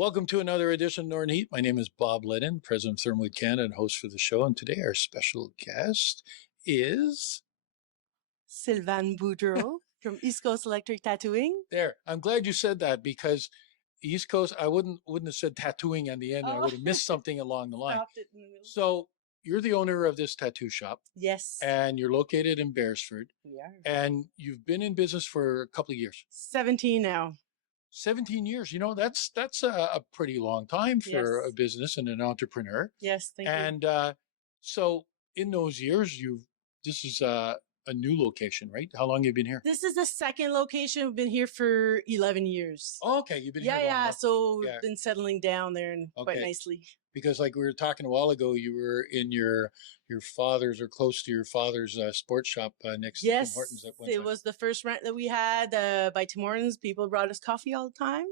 Welcome to another edition of Northern Heat. My name is Bob Lennon, President of ThermalWood Canada and host for the show. And today our special guest is... Sylvane Boudreau from East Coast Electric Tattooing. There. I'm glad you said that because East Coast, I wouldn't have said tattooing on the end. And I would have missed something along the line. Stopped it in the middle. So you're the owner of this tattoo shop. Yes. And you're located in Beresford. We are. And you've been in business for a couple of years. 17 now. 17 years. You know, that's a pretty long time for a business and an entrepreneur. Yes, thank you. And so in those years, this is a new location, right? How long have you been here? This is the second location. We've been here for 11 years. Oh, okay. You've been here long Yeah. enough. So we've been settling down there and quite nicely. Because like we were talking a while ago, you were in your father's or close to your father's sports shop next to Tim Hortons at one time. It was the first rent that we had by Tim Hortons. People brought us coffee all the time.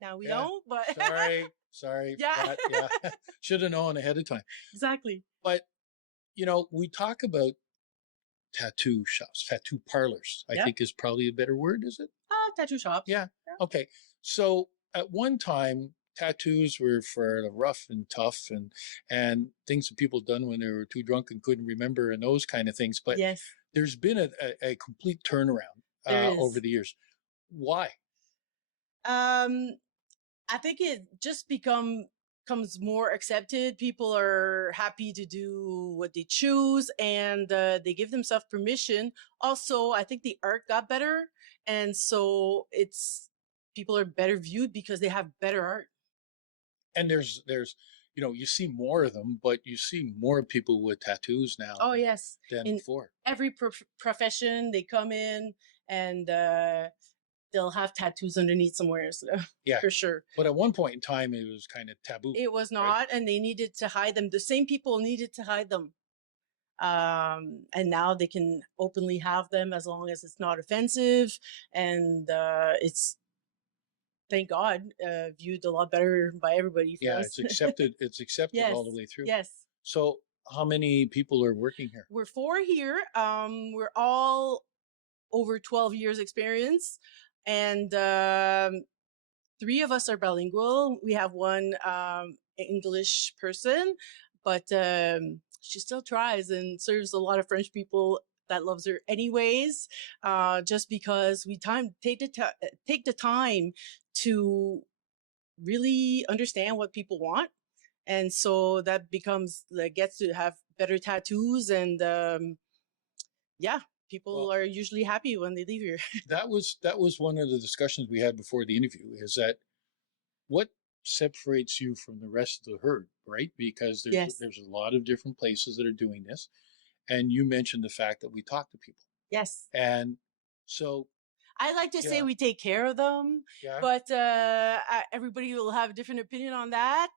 Now we don't, but... Sorry. Yeah. Yeah. Should have known ahead of time. Exactly. But, you know, we talk about tattoo shops, tattoo parlors, I think is probably a better word, is it? Tattoo shops. Yeah. Okay. So at one time, tattoos were for the rough and tough and things that people done when they were too drunk and couldn't remember and those kind of things. But there's been a complete turnaround over the years. Why? I think it just becomes more accepted. People are happy to do what they choose and they give themselves permission. Also, I think the art got better. And so people are better viewed because they have better art. And there's, you know, you see more of them, but you see more people with tattoos now. Oh, yes. Than before. Every profession, they come in and they'll have tattoos underneath somewhere. So, yeah, for sure. But at one point in time, it was kind of taboo. It was not, right? And they needed to hide them. The same people needed to hide them. And now they can openly have them as long as it's not offensive. And it's, thank God, viewed a lot better by everybody. Yeah, it's accepted. It's accepted all the way through. Yes. So how many people are working here? We're 4 here. We're all over 12 years experience. And 3 of us are bilingual. We have one English person, but she still tries and serves a lot of French people that loves her anyways, just because we take the time to really understand what people want. And so that gets to have better tattoos and people are usually happy when they leave here. That was one of the discussions we had before the interview, is that what separates you from the rest of the herd, right? Because there's a lot of different places that are doing this. And you mentioned the fact that we talk to people. Yes. And so I like to say we take care of them, but everybody will have a different opinion on that.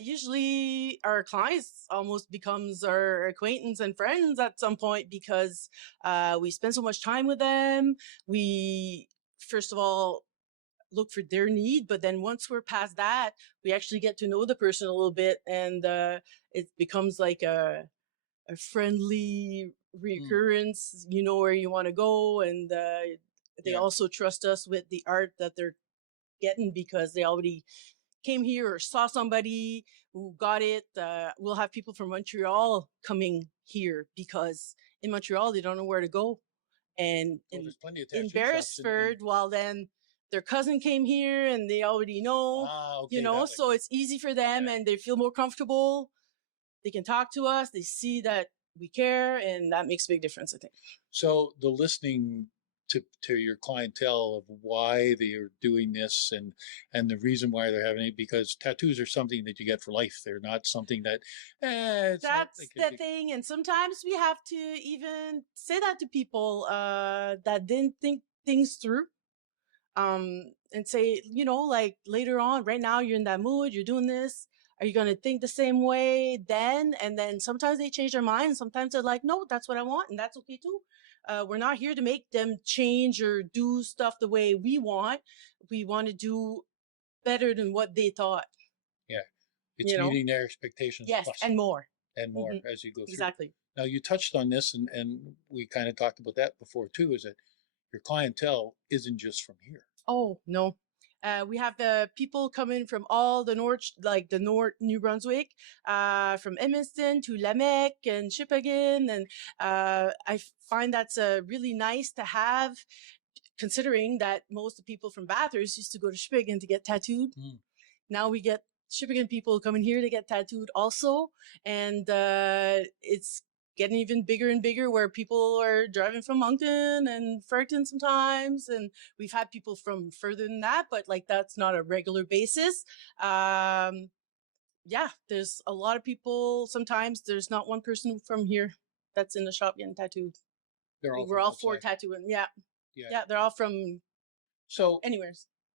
Usually our clients almost becomes our acquaintance and friends at some point because we spend so much time with them. We, first of all, look for their need, but then once we're past that, we actually get to know the person a little bit, and it becomes like a friendly recurrence. You know where you want to go, and they also trust us with the art that they're getting because they already came here or saw somebody who got it. We'll have people from Montreal coming here because in Montreal they don't know where to go, and in Beresford, well then their cousin came here and they already know, so it's easy for them and they feel more comfortable. They can talk to us. They see that we care, and that makes a big difference, I think. So the listening to your clientele of why they are doing this and the reason why they're having it, because tattoos are something that you get for life. They're not something that, that's the thing. And sometimes we have to even say that to people that didn't think things through. And say, like later on, right now you're in that mood, you're doing this. Are you going to think the same way then? And then sometimes they change their mind. Sometimes they're like, no, that's what I want. And that's okay too. We're not here to make them change or do stuff the way we want. We want to do better than what they thought. Yeah. It's meeting their expectations. Yes. Plus. And more. And more as you go through. Exactly. Now you touched on this and we kind of talked about that before too, is that your clientele isn't just from here. Oh, no. We have the people coming from all the north, like the North New Brunswick, from Edmundston to Lamec and Shippagan. And I find that's really nice to have, considering that most of the people from Bathurst used to go to Shippagan to get tattooed. Now we get Shippagan people coming here to get tattooed also. And it's getting even bigger and bigger, where people are driving from Moncton and Fredericton sometimes. And we've had people from further than that, but like that's not a regular basis. Yeah, there's a lot of people. Sometimes there's not one person from here that's in the shop getting tattooed. We're all for tattooing. Yeah. They're all from anywhere.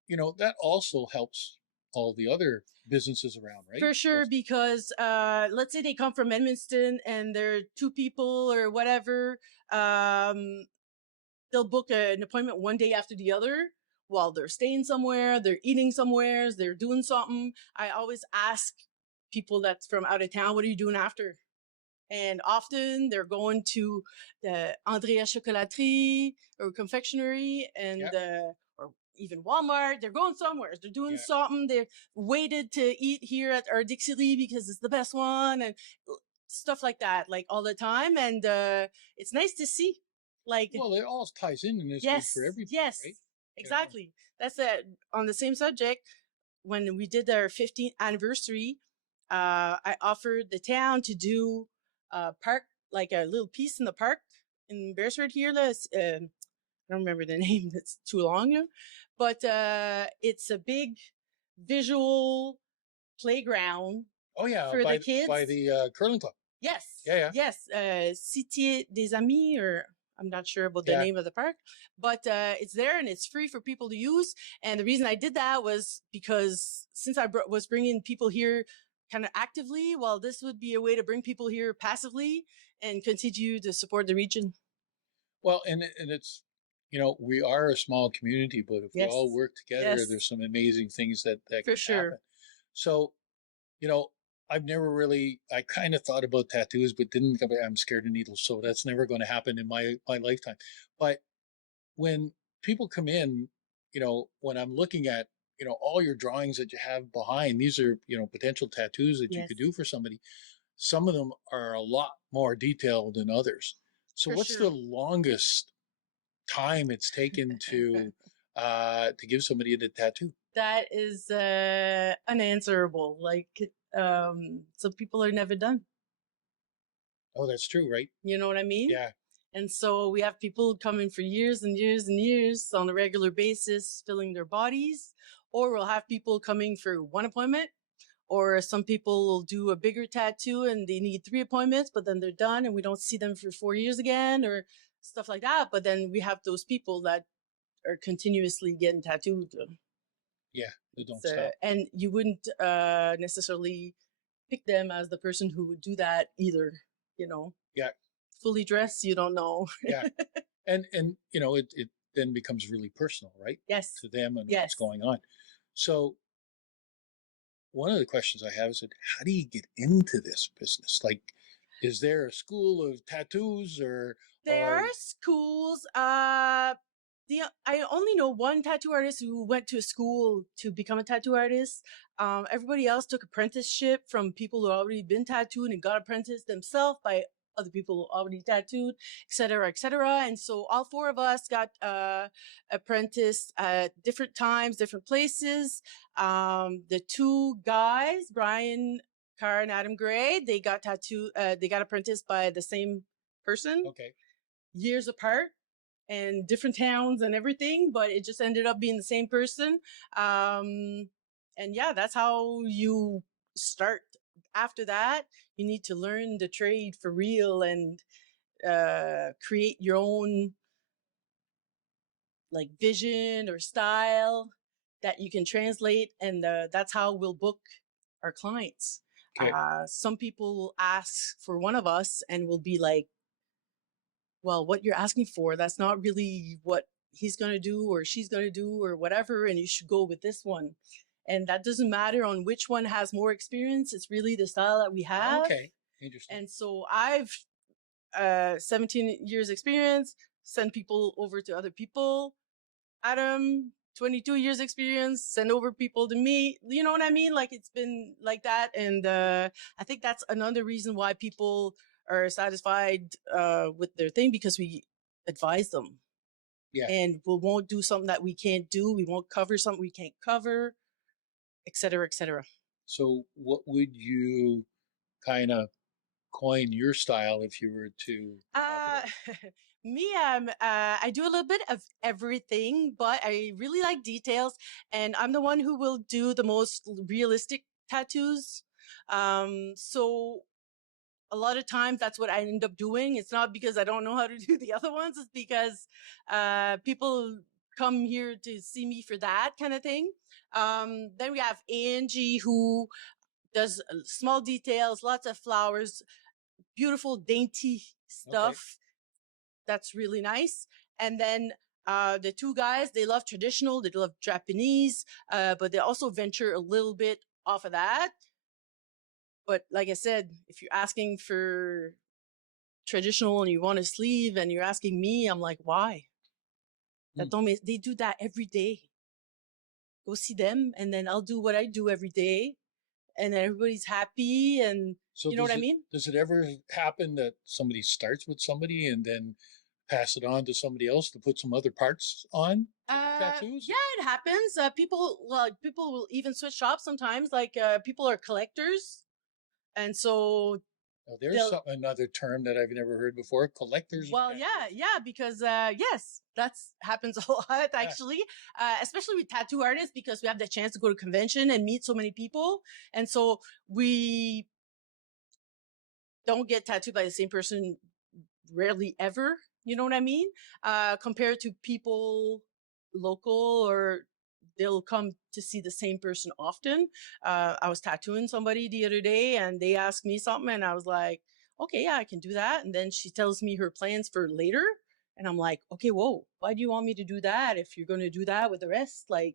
That also helps all the other businesses around, right? For sure, because let's say they come from Edmundston and they're two people or whatever. They'll book an appointment one day after the other while they're staying somewhere, they're eating somewhere, they're doing something. I always ask people that's from out of town, what are you doing after? And often they're going to the Andrea Chocolaterie or confectionery and or even Walmart. They're going somewhere. They're doing something. They're waited to eat here at our Dixie Lee because it's the best one, and stuff like that, like all the time. And it's nice to see. Like, well, it all ties in this for everybody. Yes, right? Exactly. That's on the same subject. When we did our 15th anniversary, I offered the town to do park, like a little piece in the park in Beresford here. I don't remember the name, it's too long now, but it's a big visual playground. For the kids, by the curling club. Yes. Yes. Cité des Amis, or I'm not sure about the name of the park, but it's there and it's free for people to use. And the reason I did that was because since I was bringing people here kind of actively, well, this would be a way to bring people here passively and continue to support the region. Well, and it's, we are a small community, but if we all work together, there's some amazing things that can happen. So, I've never really, I kind of thought about tattoos, but didn't, I'm scared of needles. So that's never going to happen in my lifetime. But when people come in, when I'm looking at, all your drawings that you have behind, these are, potential tattoos that you could do for somebody. Some of them are a lot more detailed than others. So what's the longest time it's taken to give somebody the tattoo? That is unanswerable. Like, some people are never done. Oh, that's true, right? You know what I mean? Yeah. And so we have people coming for years and years and years on a regular basis, filling their bodies, or we'll have people coming for one appointment, or some people will do a bigger tattoo and they need 3 appointments, but then they're done and we don't see them for 4 years again, or stuff like that. But then we have those people that are continuously getting tattooed. Yeah, they don't stop. And you wouldn't necessarily pick them as the person who would do that either, Yeah. Fully dressed, you don't know. Yeah. And it then becomes really personal, right? Yes. To them and what's going on. So one of the questions I have is, how do you get into this business? Like, is there a school of tattoos or? There are schools. I only know one tattoo artist who went to a school to become a tattoo artist. Everybody else took apprenticeship from people who already been tattooed and got apprenticed themselves by other people already tattooed, et cetera, et cetera. And so all 4 of us got apprenticed at different times, different places. The 2 guys, Brian Carr and Adam Gray, they got apprenticed by the same person. Okay. Years apart and different towns and everything, but it just ended up being the same person. And yeah, that's how you start. After that, you need to learn the trade for real and create your own like vision or style that you can translate, and that's how we'll book our clients. Okay. Some people will ask for one of us and we'll be like, well, what you're asking for, that's not really what he's going to do or she's going to do or whatever, and you should go with this one. And that doesn't matter on which one has more experience. It's really the style that we have. Okay, interesting. And so I've 17 years experience, send people over to other people. Adam 22 years experience, send over people to me. You know what I mean? Like, it's been like that. And I think that's another reason why people are satisfied with their thing, because we advise them. Yeah. And we won't do something that we can't do. We won't cover something we can't cover, et cetera, et cetera. So what would you kind of coin your style if you were to talk about it? Me, I do a little bit of everything, but I really like details, and I'm the one who will do the most realistic tattoos. So a lot of times that's what I end up doing. It's not because I don't know how to do the other ones. It's because people come here to see me for that kind of thing. Then we have Angie, who does small details, lots of flowers, beautiful, dainty stuff. Okay. That's really nice. And then the two guys, they love traditional, they love Japanese, but they also venture a little bit off of that. But like I said, if you're asking for traditional and you want a sleeve and you're asking me, I'm like, why? That don't make, they do that every day. Go see them, and then I'll do what I do every day, and everybody's happy. And So you know what I mean? does it ever happen that somebody starts with somebody and then pass it on to somebody else to put some other parts on tattoos? Yeah, it happens. People will even switch shops sometimes. Like people are collectors, and so Now, there's another term that I've never heard before: collectors. Well, yeah, because yes, that's happens a lot actually, especially with tattoo artists, because we have the chance to go to convention and meet so many people, and so we don't get tattooed by the same person rarely ever. You know what I mean? Compared to people local, or they'll come to see the same person often. I was tattooing somebody the other day and they asked me something and I was like, okay, yeah, I can do that. And then she tells me her plans for later. And I'm like, okay, whoa, why do you want me to do that? If you're going to do that with the rest, like,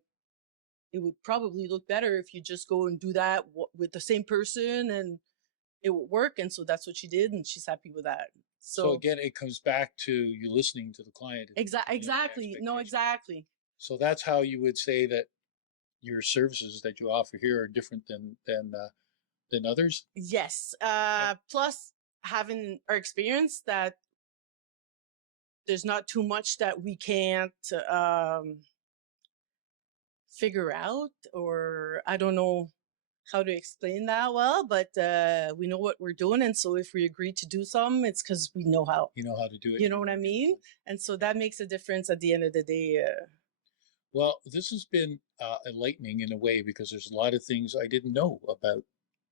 it would probably look better if you just go and do that with the same person, and it would work. And so that's what she did, and she's happy with that. So again, it comes back to you listening to the client. Exactly. No, exactly. So that's how you would say that your services that you offer here are different than others. Yes. Plus, having our experience, that there's not too much that we can't figure out, or I don't know how to explain that well, but we know what we're doing. And so if we agree to do something, it's because we know how. You know how to do it. You know what I mean? And so that makes a difference at the end of the day. Well, this has been enlightening in a way, because there's a lot of things I didn't know about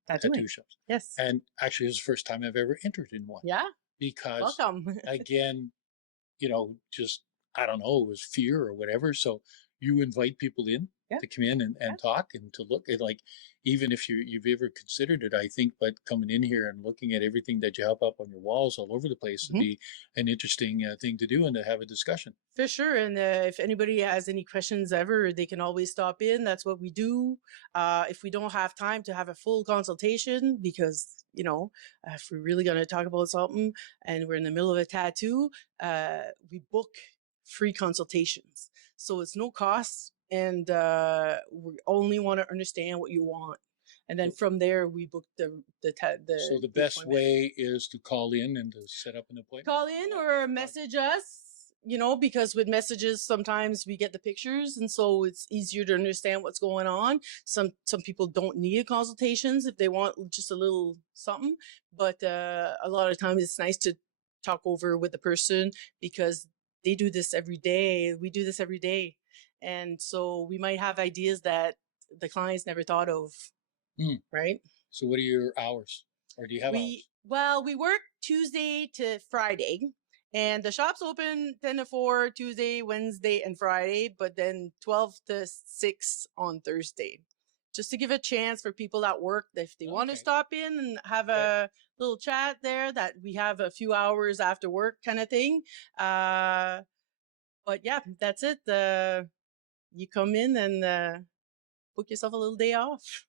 tattoo shops. Yes. And actually, it's the first time I've ever entered in one. Yeah. Because, welcome. Again, just, I don't know, it was fear or whatever. So you invite people in to come in and talk and to look at, like, even if you've ever considered it, I think, but coming in here and looking at everything that you have up on your walls all over the place would be an interesting thing to do and to have a discussion. For sure. And if anybody has any questions ever, they can always stop in. That's what we do. If we don't have time to have a full consultation, because, if we're really going to talk about something and we're in the middle of a tattoo, we book free consultations. So it's no cost, and we only want to understand what you want. And then from there, we book the So the best way is to call in and to set up an appointment? Call in or message us, because with messages, sometimes we get the pictures, and so it's easier to understand what's going on. Some people don't need consultations if they want just a little something, but a lot of times it's nice to talk over with the person, because they do this every day. We do this every day. And so we might have ideas that the clients never thought of. Right? So what are your hours? Or do you have hours? Well, we work Tuesday to Friday, and the shop's open 10 to 4 Tuesday, Wednesday, and Friday, but then 12 to 6 on Thursday. Just to give a chance for people at work, if they want to stop in and have a little chat there, that we have a few hours after work kind of thing. But yeah, that's it. You come in and book yourself a little day off.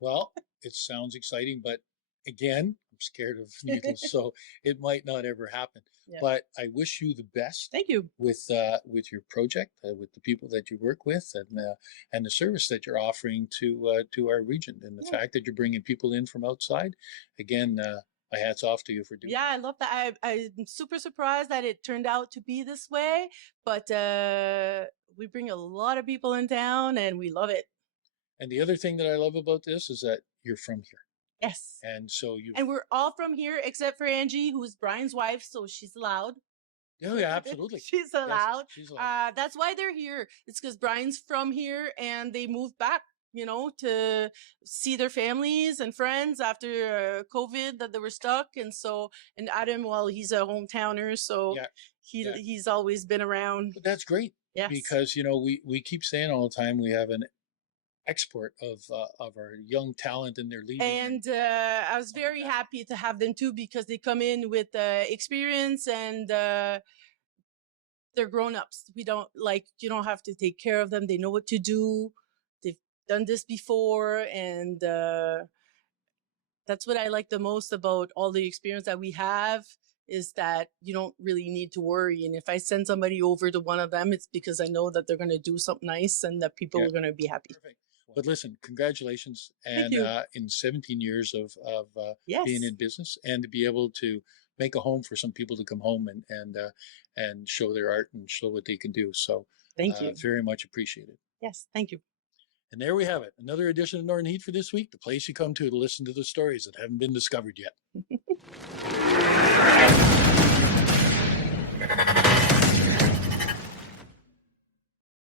Well, it sounds exciting, but again, scared of needles, so it might not ever happen. Yeah. But I wish you the best. Thank you. With your project, with the people that you work with, and the service that you're offering to our region, and the fact that you're bringing people in from outside. Again, my hat's off to you for doing. Yeah, I love that. I'm super surprised that it turned out to be this way, but we bring a lot of people in town, and we love it. And the other thing that I love about this is that you're from here. Yes. And so you. And we're all from here except for Angie, who's Brian's wife, so she's allowed. Oh yeah, absolutely. She's allowed. Yes, she's allowed. That's why they're here. It's because Brian's from here, and they moved back, to see their families and friends after COVID, that they were stuck. And so, and Adam, well, he's a hometowner, so he's always been around. But that's great. Yes. Because we keep saying all the time we have an export of our young talent, and they're leaving. And I was very happy to have them too, because they come in with experience, and they're grown-ups. You don't have to take care of them. They know what to do. They've done this before, and that's what I like the most about all the experience that we have, is that you don't really need to worry. And if I send somebody over to one of them, it's because I know that they're going to do something nice, and that people are going to be happy. Perfect. But listen, congratulations. And in 17 years of being in business, and to be able to make a home for some people to come home and show their art and show what they can do. So thank you. Very much appreciated. Yes, thank you. And there we have it. Another edition of Northern Heat for this week, the place you come to listen to the stories that haven't been discovered yet.